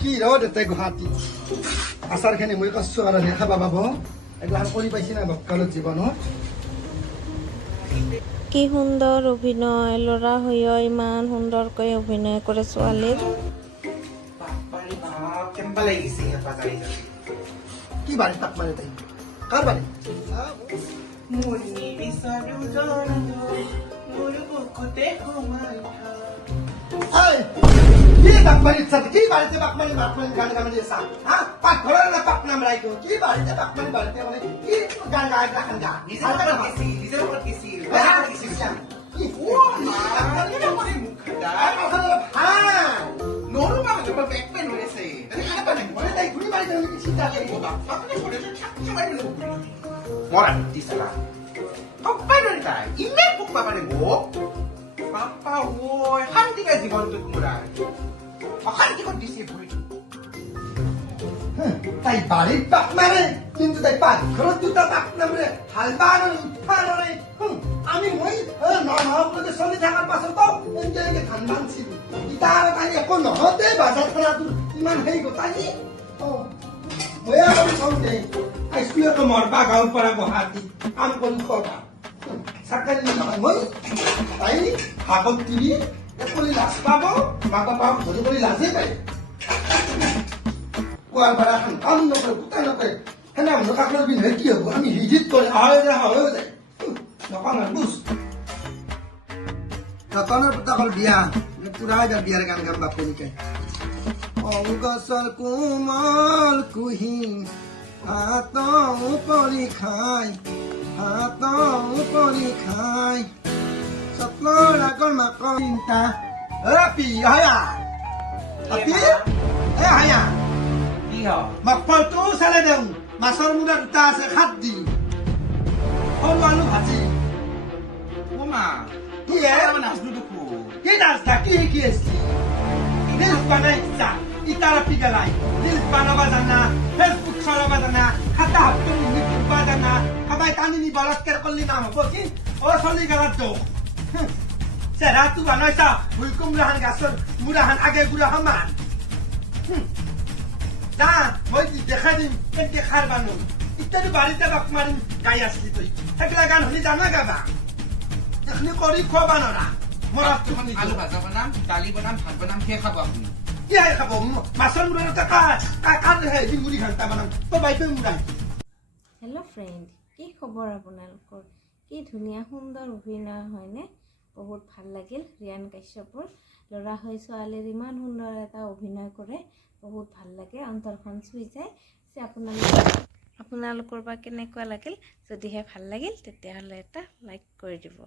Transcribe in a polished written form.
কি ৰ'দ এতে গুৱাহাটী আচাৰখিনি মই কৈছোঁ আৰু খাবা পাব এইগিলাখান কৰি পাইছি না বক্কালত জীৱনত কি সুন্দৰ অভিনয় ল'ৰা হৈও ইমান সুন্দৰকৈ অভিনয় কৰে ছোৱালীৰ কেম্বা লাগিছে কি বাৰী তাক মাৰে তাই কাৰ বাৰী মুনি বিচাৰো জন মোৰ বুকুতে সোমাই কি বাকমারি ইচ্ছা কি বাড়িতে বাকমারি গান গান আছা হ্যাঁ পাকঘরের না পাক নাম রাইকো কি বাড়িতে বাকমারি বাড়িতে মানে কি গান গায় গান গা নিজের উপর গেছি নরম আমাকে ব্যাক পেন হয়েছে তাই ঘুরি বাড়িতে কি চিন্তা করে মরা দিছলা কপাই নয় তাই ইমে বুক বাবারে গো বাপ্পা ওই শান্তিকা জীবনটোত মোরা অশান্তি কৰি দিছে ভৰিটো তাই বাড়ির পাক মারে কিন্তু তাই পাকঘরত দুটা পাক নামরে হালবা আর উঠা নরে আমি মই ননহকে চলি থাকার পাছত এনকে এনকে ধান বানছিল ইতার তাই একো নহতে বাজার খানাটো ইমান হেই গোটাই মই আৰু চাওঁতে স্কুলতো মৰবা গাঁৱৰ পৰা গুৱাহাটী কাম কৰি খোৱা চাকৰি নহয় মই তাই হাতত তুলি একলি লাজ পাব মা বাপাক ধৰি কৰি লাজে পায় কোৱাৰ পৰা এখন কাম নকৰে গোটাই নকৰে সেনে মানুহ কাকলৰ পিন্ধে কি হ'ব আমি হিজিত কৰি হয় যায় নকওঁ বুজ ৰতনৰ পুতাকৰ বিয়া পুৰা এবাৰ বিয়াৰ গান গাম বাপনিকে অংগছৰ কোমল কুহি হাত উপৰি খাই স্বপ্নৰ আগৰ মাকৰ চিন্তা ৰাপি হায়া আপি হায়া কি হয় মকলটো চালে দেওঁ মাছৰ মুৰা দুটা আছে খাত দি সৰু আলু ভাজি মা কি হে নাচনো দেখো কি নাচা কি শিকি আছিলি ৰিলচ বনাই ইচ্ছা ইটা ৰাপি গেলাই ৰিলচ বনাবা জানা ফেচবুক চলাবা জানা খাতা হাতটো লিখিবা জানা কাবাই টানি নি বলাৎকাৰ কৰিলে নাম হ'ব কি চলি গেলাত দোষ চেহেৰাটো বনাইছা ভুই কোমৰাহান গাছৰ মুৰাহান আগে গুৰা সমান যা মই দেখাই দিম কেনেকে খাৰ বানো ইত্যাদি বাৰীতে বাক মাৰিম গাই আছিলি তই সেইগিলা গান শুনি জানা গাবা এইখিনি কৰি খোৱাবা নৰা মৰাটো আলু ভাজা বনাম দালি বনাম ভাত বনাম সেই খাব আপুনি কি খাই খাব মাছৰ মূৰৰ এটা কাঠ ডিঙুৰি ঘণ্টা বনাম তই বাইদেউ মুৰাই হেল্ল' ফ্ৰেণ্ড কি খবৰ আপোনালোকৰ কি ধুনীয়া সুন্দৰ অভিনয় হয়নে বহুত ভাল লাগিল ৰিয়ান কাশ্যপৰ ল'ৰা হৈ ছোৱালীৰ ইমান সুন্দৰ এটা অভিনয় কৰে বহুত ভাল লাগে অন্তৰখন চুই যায় আপোনালোকৰ বা কেনেকুৱা লাগিল যদিহে ভাল লাগিল তেতিয়াহ'লে এটা লাইক কৰি দিব